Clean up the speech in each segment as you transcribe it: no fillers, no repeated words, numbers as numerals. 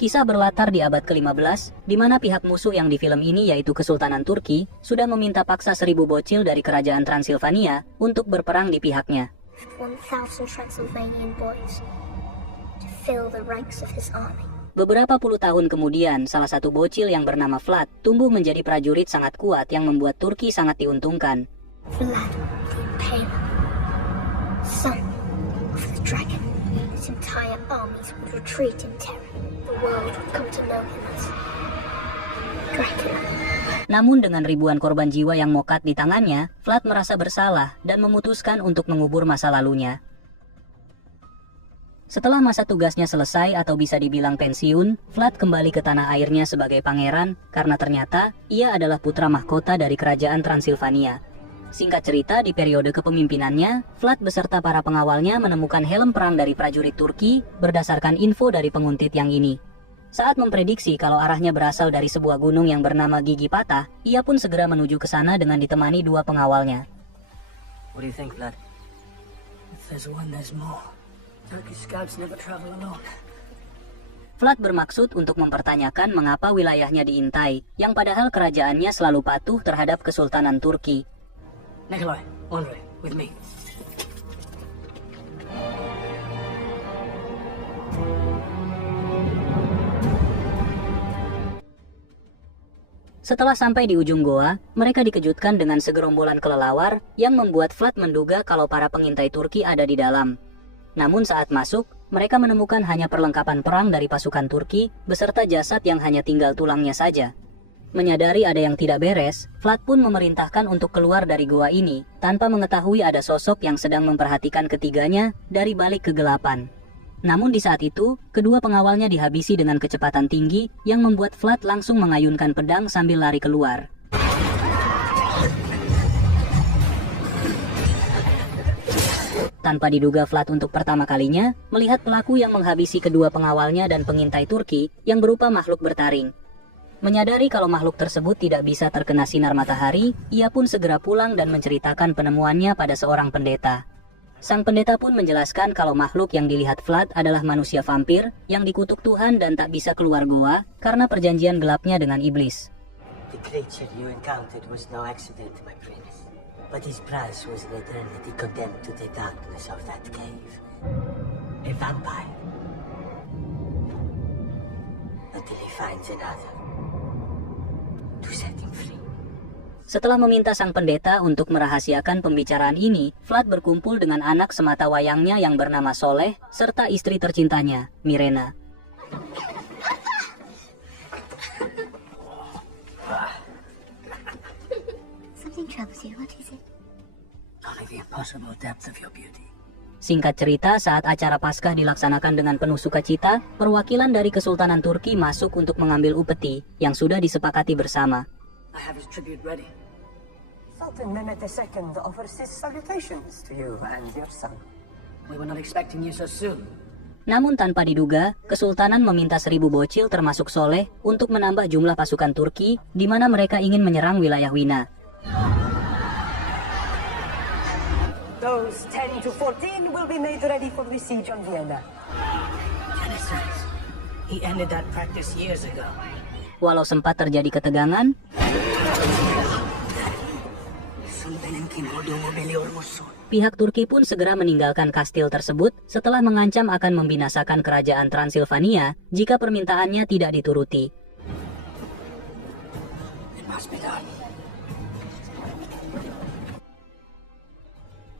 Kisah berlatar di abad ke-15, di mana pihak musuh yang di film ini yaitu Kesultanan Turki, sudah meminta paksa 1000 bocil dari kerajaan Transilvania untuk berperang di pihaknya. 1,000 Transylvanian boys to fill the ranks of his army. Beberapa puluh tahun kemudian, salah satu bocil yang bernama Vlad tumbuh menjadi prajurit sangat kuat yang membuat Turki sangat diuntungkan. Vlad the Impaler, son of the dragon. His entire armies would retreat in terror. The world would come to know him as Dracula. Namun dengan ribuan korban jiwa yang mokat di tangannya, Vlad merasa bersalah dan memutuskan untuk mengubur masa lalunya. Setelah masa tugasnya selesai atau bisa dibilang pensiun, Vlad kembali ke tanah airnya sebagai pangeran karena ternyata ia adalah putra mahkota dari kerajaan Transilvania. Singkat cerita, di periode kepemimpinannya, Vlad beserta para pengawalnya menemukan helm perang dari prajurit Turki berdasarkan info dari penguntit yang ini. Saat memprediksi kalau arahnya berasal dari sebuah gunung yang bernama Gigi Patah, ia pun segera menuju ke sana dengan ditemani 2 pengawalnya. What do you think, Vlad? If there's one, there's more. Turkish scouts never travel alone. Vlad bermaksud untuk mempertanyakan mengapa wilayahnya diintai, yang padahal kerajaannya selalu patuh terhadap Kesultanan Turki. Nikolai, Andre, with me. Setelah sampai di ujung goa, mereka dikejutkan dengan segerombolan kelelawar yang membuat Vlad menduga kalau para pengintai Turki ada di dalam. Namun saat masuk, mereka menemukan hanya perlengkapan perang dari pasukan Turki beserta jasad yang hanya tinggal tulangnya saja. Menyadari ada yang tidak beres, Vlad pun memerintahkan untuk keluar dari goa ini tanpa mengetahui ada sosok yang sedang memperhatikan ketiganya dari balik kegelapan. Namun di saat itu, kedua pengawalnya dihabisi dengan kecepatan tinggi yang membuat Vlad langsung mengayunkan pedang sambil lari keluar. Tanpa diduga Vlad untuk pertama kalinya, melihat pelaku yang menghabisi kedua pengawalnya dan pengintai Turki yang berupa makhluk bertaring. Menyadari kalau makhluk tersebut tidak bisa terkena sinar matahari, ia pun segera pulang dan menceritakan penemuannya pada seorang pendeta. Sang pendeta pun menjelaskan kalau makhluk yang dilihat Vlad adalah manusia vampir yang dikutuk Tuhan dan tak bisa keluar goa karena perjanjian gelapnya dengan iblis. The creature you encountered was no accident, my prince. But his price was an eternity condemned to the darkness of that cave. A vampire. Until he finds another. To set him free. Setelah meminta sang pendeta untuk merahasiakan pembicaraan ini, Vlad berkumpul dengan anak semata wayangnya yang bernama Soleh, serta istri tercintanya, Mirena. Something troubles you. What is it? Only the impossible depth of your beauty. Singkat cerita, saat acara Paskah dilaksanakan dengan penuh sukacita, perwakilan dari Kesultanan Turki masuk untuk mengambil upeti yang sudah disepakati bersama. I have his tribute ready. Sultan Mehmet II offers his salutations to you and your son. We were not expecting you so soon. Namun tanpa diduga, Kesultanan meminta 1000 bocil termasuk Soleh untuk menambah jumlah pasukan Turki di mana mereka ingin menyerang wilayah Wina. Those 10 to 14 will be made ready for the siege on Vienna. Genesis. He ended that practice years ago. Walau sempat terjadi ketegangan, pihak Turki pun segera meninggalkan kastil tersebut setelah mengancam akan membinasakan kerajaan Transilvania jika permintaannya tidak dituruti. It must be done.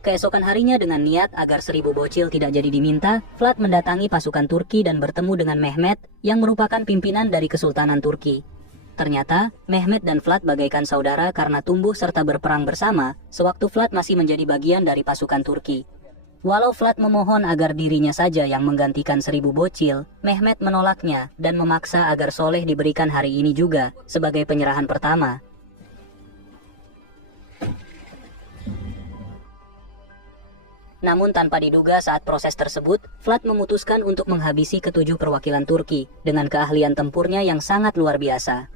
Keesokan harinya dengan niat agar 1000 bocil tidak jadi diminta, Vlad mendatangi pasukan Turki dan bertemu dengan Mehmet yang merupakan pimpinan dari Kesultanan Turki. Ternyata, Mehmet dan Vlad bagaikan saudara karena tumbuh serta berperang bersama sewaktu Vlad masih menjadi bagian dari pasukan Turki. Walau Vlad memohon agar dirinya saja yang menggantikan 1000 bocil, Mehmet menolaknya dan memaksa agar Soleh diberikan hari ini juga sebagai penyerahan pertama. Namun tanpa diduga saat proses tersebut, Vlad memutuskan untuk menghabisi ketujuh perwakilan Turki dengan keahlian tempurnya yang sangat luar biasa.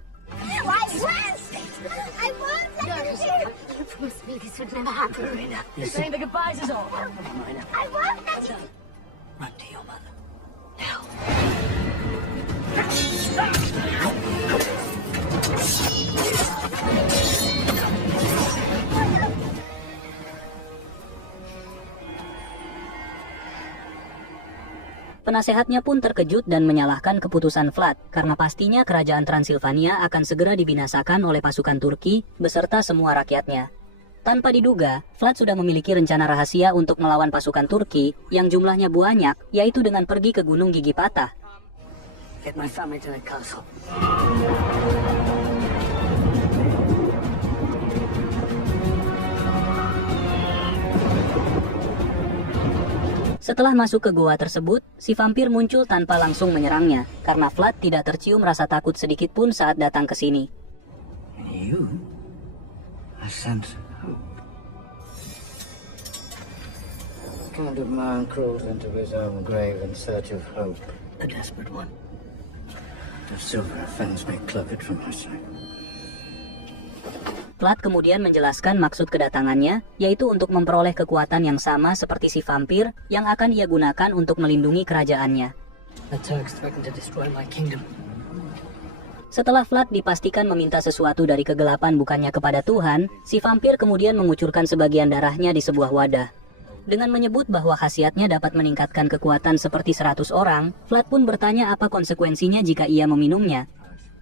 Run to your mother. Now. penasehatnya pun terkejut dan menyalahkan keputusan Vlad karena pastinya kerajaan Transilvania akan segera dibinasakan oleh pasukan Turki beserta semua rakyatnya. Tanpa diduga, Vlad sudah memiliki rencana rahasia untuk melawan pasukan Turki yang jumlahnya banyak, yaitu dengan pergi ke Gunung Gigi Patah. Get my family to the castle. Setelah masuk ke goa tersebut, si vampir muncul tanpa langsung menyerangnya, karena Vlad tidak tercium rasa takut sedikit pun saat datang ke sini. You? I sense hope. What kind of man crawls into his own grave in search of hope? A desperate one. The silver fangs may club it from my sight. Vlad kemudian menjelaskan maksud kedatangannya, yaitu untuk memperoleh kekuatan yang sama seperti si vampir yang akan ia gunakan untuk melindungi kerajaannya. The Turks threaten to destroy my kingdom. Setelah Vlad dipastikan meminta sesuatu dari kegelapan bukannya kepada Tuhan, si vampir kemudian mengucurkan sebagian darahnya di sebuah wadah. Dengan menyebut bahwa khasiatnya dapat meningkatkan kekuatan seperti 100 orang, Vlad pun bertanya apa konsekuensinya jika ia meminumnya.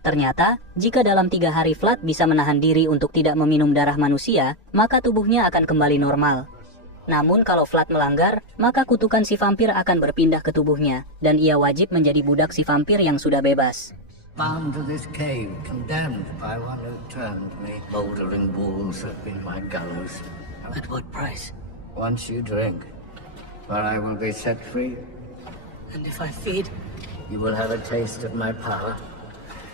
Ternyata, jika dalam 3 hari Vlad bisa menahan diri untuk tidak meminum darah manusia, maka tubuhnya akan kembali normal. Namun kalau Vlad melanggar, maka kutukan si vampir akan berpindah ke tubuhnya, dan ia wajib menjadi budak si vampir yang sudah bebas. Bound to this cave, condemned by one who turned me. Bouldering walls have been my gallows. At what price? Once you drink, where I will be set free. And if I feed? You will have a taste of my power.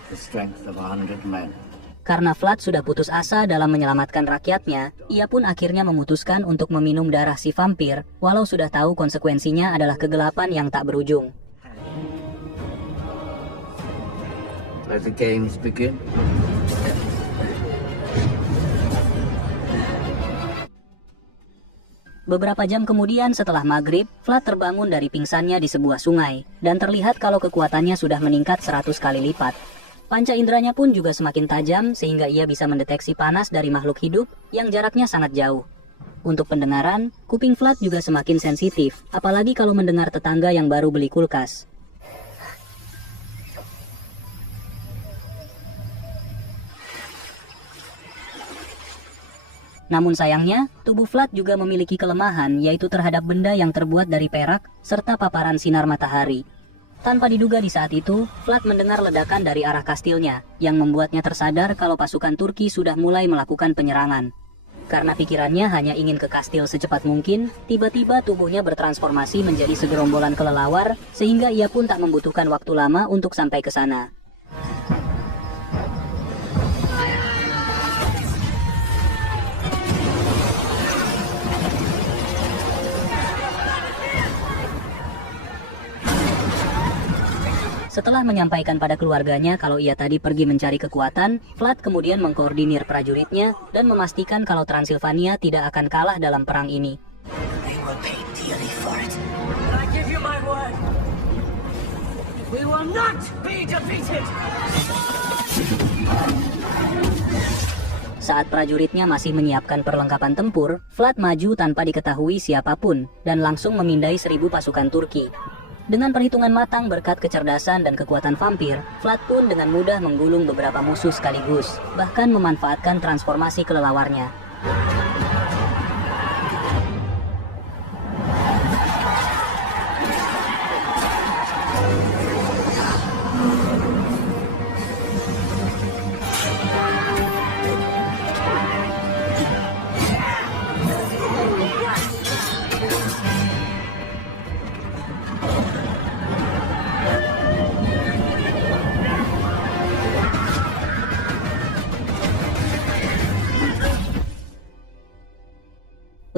The strength of 100 men. Karena Vlad sudah putus asa dalam menyelamatkan rakyatnya, ia pun akhirnya memutuskan untuk meminum darah si vampir, walau sudah tahu konsekuensinya adalah kegelapan yang tak berujung. Let the games begin. Beberapa jam kemudian setelah maghrib, Vlad terbangun dari pingsannya di sebuah sungai, dan terlihat kalau kekuatannya sudah meningkat 100 kali lipat. Panca inderanya pun juga semakin tajam sehingga ia bisa mendeteksi panas dari makhluk hidup yang jaraknya sangat jauh. Untuk pendengaran, kuping Vlad juga semakin sensitif, apalagi kalau mendengar tetangga yang baru beli kulkas. Namun sayangnya, tubuh Vlad juga memiliki kelemahan, yaitu terhadap benda yang terbuat dari perak serta paparan sinar matahari. Tanpa diduga di saat itu, Vlad mendengar ledakan dari arah kastilnya, yang membuatnya tersadar kalau pasukan Turki sudah mulai melakukan penyerangan. Karena pikirannya hanya ingin ke kastil secepat mungkin, tiba-tiba tubuhnya bertransformasi menjadi segerombolan kelelawar, sehingga ia pun tak membutuhkan waktu lama untuk sampai ke sana. Setelah menyampaikan pada keluarganya kalau ia tadi pergi mencari kekuatan, Vlad kemudian mengkoordinir prajuritnya dan memastikan kalau Transilvania tidak akan kalah dalam perang ini. They will pay dearly for it. I give you my word. We will not be defeated. Saat prajuritnya masih menyiapkan perlengkapan tempur, Vlad maju tanpa diketahui siapapun dan langsung memindai 1000 pasukan Turki. Dengan perhitungan matang berkat kecerdasan dan kekuatan vampir, Vlad pun dengan mudah menggulung beberapa musuh sekaligus, bahkan memanfaatkan transformasi kelelawarnya.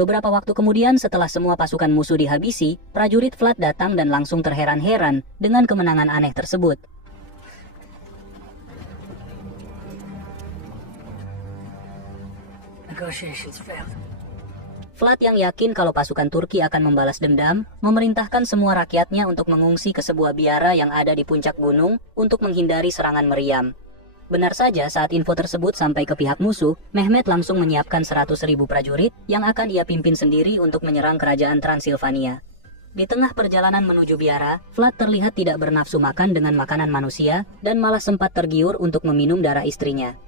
Beberapa waktu kemudian setelah semua pasukan musuh dihabisi, prajurit Vlad datang dan langsung terheran-heran dengan kemenangan aneh tersebut. Negotiations failed. Vlad yang yakin kalau pasukan Turki akan membalas dendam, memerintahkan semua rakyatnya untuk mengungsi ke sebuah biara yang ada di puncak gunung untuk menghindari serangan meriam. Benar saja saat info tersebut sampai ke pihak musuh, Mehmet langsung menyiapkan 100.000 prajurit yang akan ia pimpin sendiri untuk menyerang kerajaan Transilvania. Di tengah perjalanan menuju biara, Vlad terlihat tidak bernafsu makan dengan makanan manusia dan malah sempat tergiur untuk meminum darah istrinya.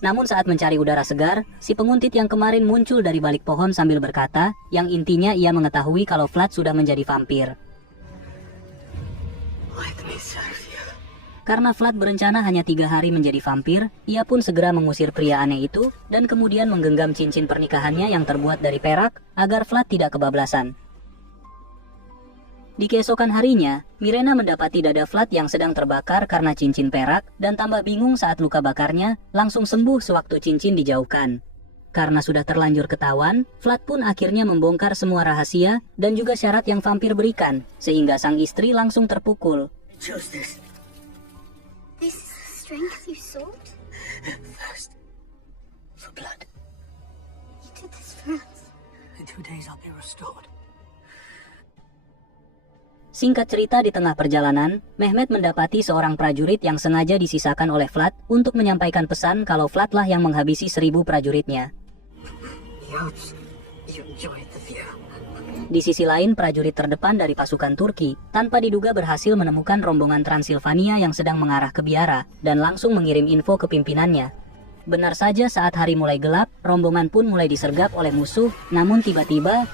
Namun saat mencari udara segar, si penguntit yang kemarin muncul dari balik pohon sambil berkata, yang intinya ia mengetahui kalau Vlad sudah menjadi vampir. Karena Vlad berencana hanya 3 hari menjadi vampir, ia pun segera mengusir pria aneh itu, dan kemudian menggenggam cincin pernikahannya yang terbuat dari perak, agar Vlad tidak kebablasan. Di keesokan harinya, Mirena mendapati dada Vlad yang sedang terbakar karena cincin perak, dan tambah bingung saat luka bakarnya langsung sembuh sewaktu cincin dijauhkan. Karena sudah terlanjur ketahuan, Vlad pun akhirnya membongkar semua rahasia dan juga syarat yang vampir berikan, sehingga sang istri langsung terpukul. This is the strength you sought? Thirst for blood. You did this for us. In 2 days I'll be restored. Singkat cerita, di tengah perjalanan, Mehmet mendapati seorang prajurit yang sengaja disisakan oleh Vlad untuk menyampaikan pesan kalau Vlad lah yang menghabisi 1000 prajuritnya. Di sisi lain, prajurit terdepan dari pasukan Turki tanpa diduga berhasil menemukan rombongan Transilvania yang sedang mengarah ke biara dan langsung mengirim info ke pimpinannya. Benar saja, saat hari mulai gelap, rombongan pun mulai disergap oleh musuh, namun tiba-tiba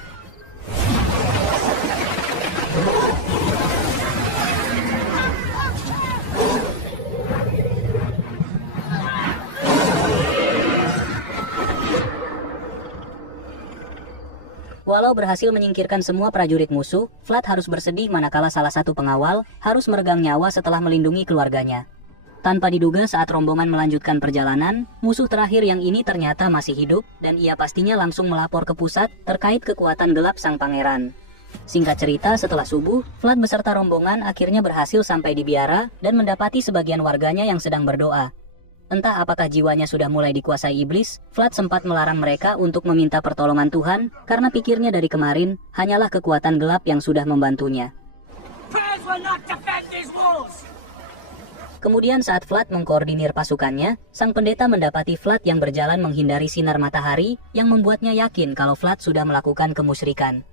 walau berhasil menyingkirkan semua prajurit musuh, Vlad harus bersedih manakala salah satu pengawal harus meregang nyawa setelah melindungi keluarganya. Tanpa diduga saat rombongan melanjutkan perjalanan, musuh terakhir yang ini ternyata masih hidup dan ia pastinya langsung melapor ke pusat terkait kekuatan gelap sang pangeran. Singkat cerita, setelah subuh, Vlad beserta rombongan akhirnya berhasil sampai di biara dan mendapati sebagian warganya yang sedang berdoa. Entah apakah jiwanya sudah mulai dikuasai iblis, Vlad sempat melarang mereka untuk meminta pertolongan Tuhan karena pikirnya dari kemarin hanyalah kekuatan gelap yang sudah membantunya. Kemudian saat Vlad mengkoordinir pasukannya, sang pendeta mendapati Vlad yang berjalan menghindari sinar matahari yang membuatnya yakin kalau Vlad sudah melakukan kemusyrikan.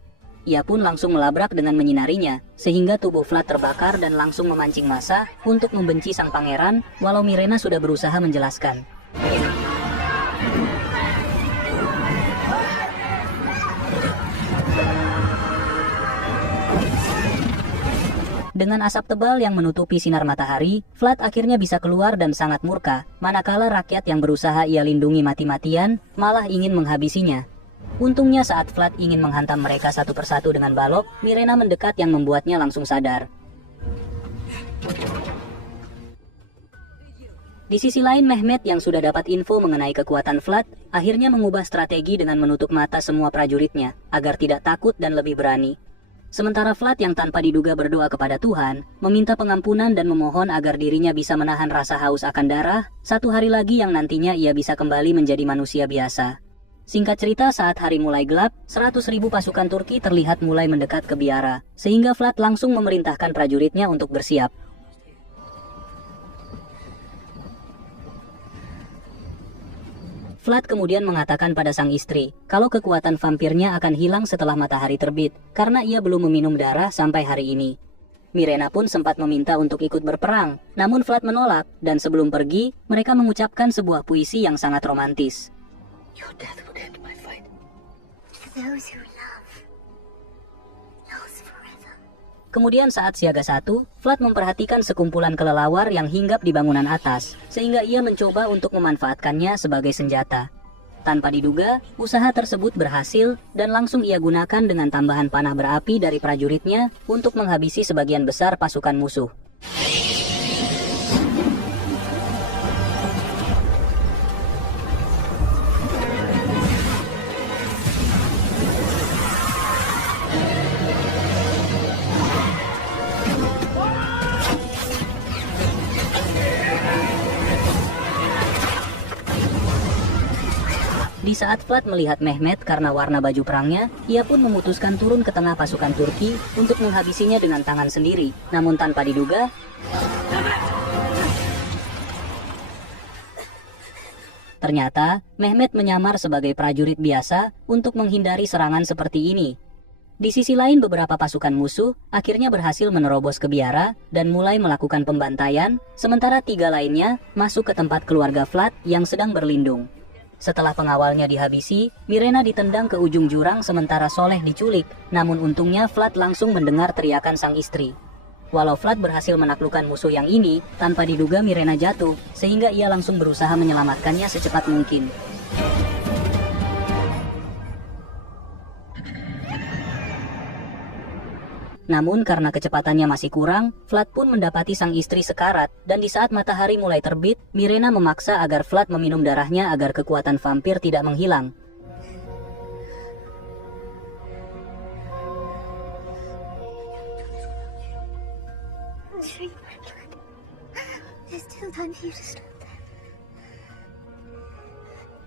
Ia pun langsung melabrak dengan menyinarinya, sehingga tubuh Vlad terbakar dan langsung memancing massa untuk membenci sang pangeran, walau Mirena sudah berusaha menjelaskan. Dengan asap tebal yang menutupi sinar matahari, Vlad akhirnya bisa keluar dan sangat murka, manakala rakyat yang berusaha ia lindungi mati-matian malah ingin menghabisinya. Untungnya saat Vlad ingin menghantam mereka satu persatu dengan balok, Mirena mendekat yang membuatnya langsung sadar. Di sisi lain, Mehmet yang sudah dapat info mengenai kekuatan Vlad, akhirnya mengubah strategi dengan menutup mata semua prajuritnya, agar tidak takut dan lebih berani. Sementara Vlad yang tanpa diduga berdoa kepada Tuhan, meminta pengampunan dan memohon agar dirinya bisa menahan rasa haus akan darah, 1 hari lagi yang nantinya ia bisa kembali menjadi manusia biasa. Singkat cerita, saat hari mulai gelap, 100.000 pasukan Turki terlihat mulai mendekat ke biara, sehingga Vlad langsung memerintahkan prajuritnya untuk bersiap. Vlad kemudian mengatakan pada sang istri, kalau kekuatan vampirnya akan hilang setelah matahari terbit, karena ia belum meminum darah sampai hari ini. Mirena pun sempat meminta untuk ikut berperang, namun Vlad menolak, dan sebelum pergi, mereka mengucapkan sebuah puisi yang sangat romantis. Your death would end my fight. For those who love, loves forever. Kemudian saat siaga 1, Vlad memperhatikan sekumpulan kelelawar yang hinggap di bangunan atas, sehingga ia mencoba untuk memanfaatkannya sebagai senjata. Tanpa diduga, usaha tersebut berhasil dan langsung ia gunakan dengan tambahan panah berapi dari prajuritnya untuk menghabisi sebagian besar pasukan musuh. Di saat Vlad melihat Mehmet karena warna baju perangnya, ia pun memutuskan turun ke tengah pasukan Turki untuk menghabisinya dengan tangan sendiri. Namun tanpa diduga, Ternyata, Mehmet menyamar sebagai prajurit biasa untuk menghindari serangan seperti ini. Di sisi lain, beberapa pasukan musuh akhirnya berhasil menerobos ke biara dan mulai melakukan pembantaian, sementara 3 lainnya masuk ke tempat keluarga Vlad yang sedang berlindung. Setelah pengawalnya dihabisi, Mirena ditendang ke ujung jurang sementara Soleh diculik, namun untungnya Vlad langsung mendengar teriakan sang istri. Walau Vlad berhasil menaklukkan musuh yang ini, tanpa diduga Mirena jatuh, sehingga ia langsung berusaha menyelamatkannya secepat mungkin. Namun karena kecepatannya masih kurang, Vlad pun mendapati sang istri sekarat, dan di saat matahari mulai terbit, Mirena memaksa agar Vlad meminum darahnya agar kekuatan vampir tidak menghilang.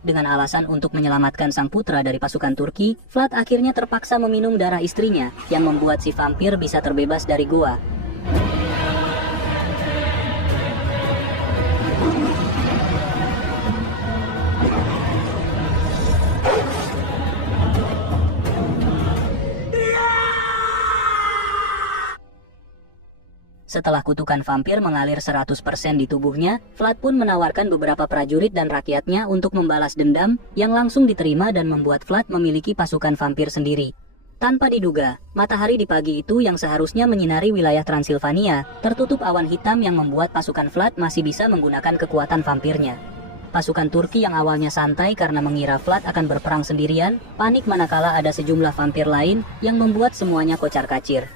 Dengan alasan untuk menyelamatkan sang putra dari pasukan Turki, Vlad akhirnya terpaksa meminum darah istrinya, yang membuat si vampir bisa terbebas dari gua. Setelah kutukan vampir mengalir 100% di tubuhnya, Vlad pun menawarkan beberapa prajurit dan rakyatnya untuk membalas dendam, yang langsung diterima dan membuat Vlad memiliki pasukan vampir sendiri. Tanpa diduga, matahari di pagi itu yang seharusnya menyinari wilayah Transilvania, tertutup awan hitam yang membuat pasukan Vlad masih bisa menggunakan kekuatan vampirnya. Pasukan Turki yang awalnya santai karena mengira Vlad akan berperang sendirian, panik manakala ada sejumlah vampir lain yang membuat semuanya kocar-kacir.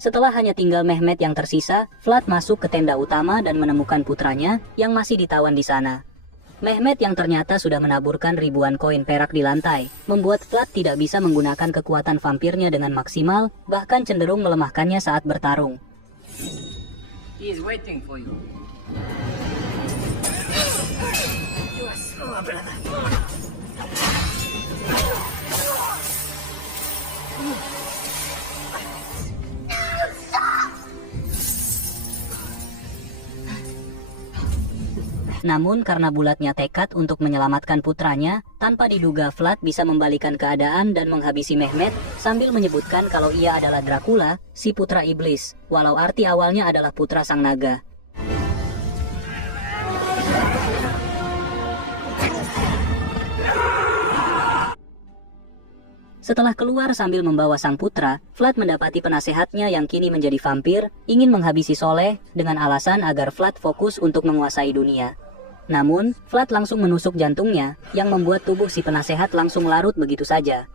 Setelah hanya tinggal Mehmet yang tersisa, Vlad masuk ke tenda utama dan menemukan putranya yang masih ditawan di sana. Mehmet yang ternyata sudah menaburkan ribuan koin perak di lantai, membuat Vlad tidak bisa menggunakan kekuatan vampirnya dengan maksimal, bahkan cenderung melemahkannya saat bertarung. He is waiting for you. You are slow, brother. Namun karena bulatnya tekad untuk menyelamatkan putranya, tanpa diduga Vlad bisa membalikan keadaan dan menghabisi Mehmet sambil menyebutkan kalau ia adalah Dracula, si putra iblis, walau arti awalnya adalah putra sang naga. Setelah keluar sambil membawa sang putra, Vlad mendapati penasehatnya yang kini menjadi vampir, ingin menghabisi Soleh dengan alasan agar Vlad fokus untuk menguasai dunia. Namun, Vlad langsung menusuk jantungnya, yang membuat tubuh si penasehat langsung larut begitu saja.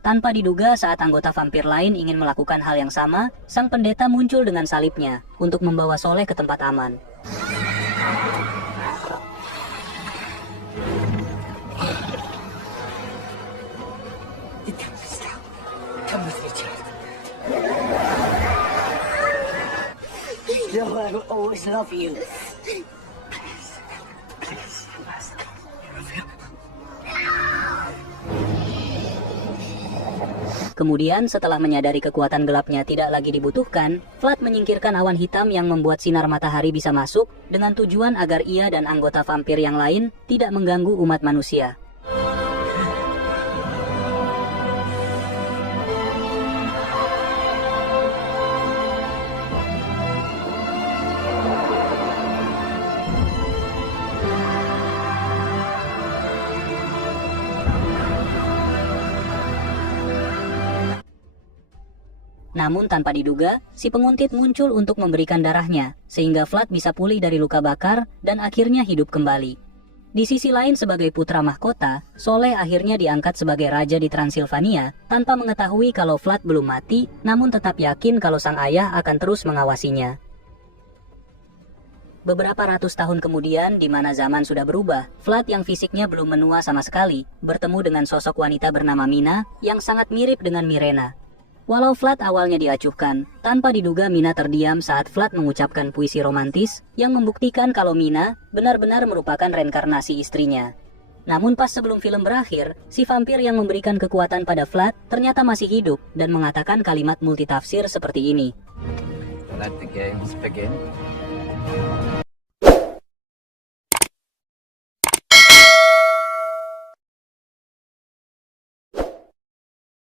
Tanpa diduga saat anggota vampir lain ingin melakukan hal yang sama, sang pendeta muncul dengan salibnya, untuk membawa Soleh ke tempat aman. Come with me, child. No, I will always love you. Please, please, you must come here of him. Kemudian setelah menyadari kekuatan gelapnya tidak lagi dibutuhkan, Vlad menyingkirkan awan hitam yang membuat sinar matahari bisa masuk dengan tujuan agar ia dan anggota vampir yang lain tidak mengganggu umat manusia. Namun tanpa diduga, si penguntit muncul untuk memberikan darahnya, sehingga Vlad bisa pulih dari luka bakar dan akhirnya hidup kembali. Di sisi lain sebagai putra mahkota, Soleh akhirnya diangkat sebagai raja di Transilvania, tanpa mengetahui kalau Vlad belum mati, namun tetap yakin kalau sang ayah akan terus mengawasinya. Beberapa ratus tahun kemudian, di mana zaman sudah berubah, Vlad yang fisiknya belum menua sama sekali, bertemu dengan sosok wanita bernama Mina yang sangat mirip dengan Mirena. Walau Vlad awalnya diacuhkan, tanpa diduga Mina terdiam saat Vlad mengucapkan puisi romantis yang membuktikan kalau Mina benar-benar merupakan reinkarnasi istrinya. Namun pas sebelum film berakhir, si vampir yang memberikan kekuatan pada Vlad ternyata masih hidup dan mengatakan kalimat multitafsir seperti ini. Let the games begin.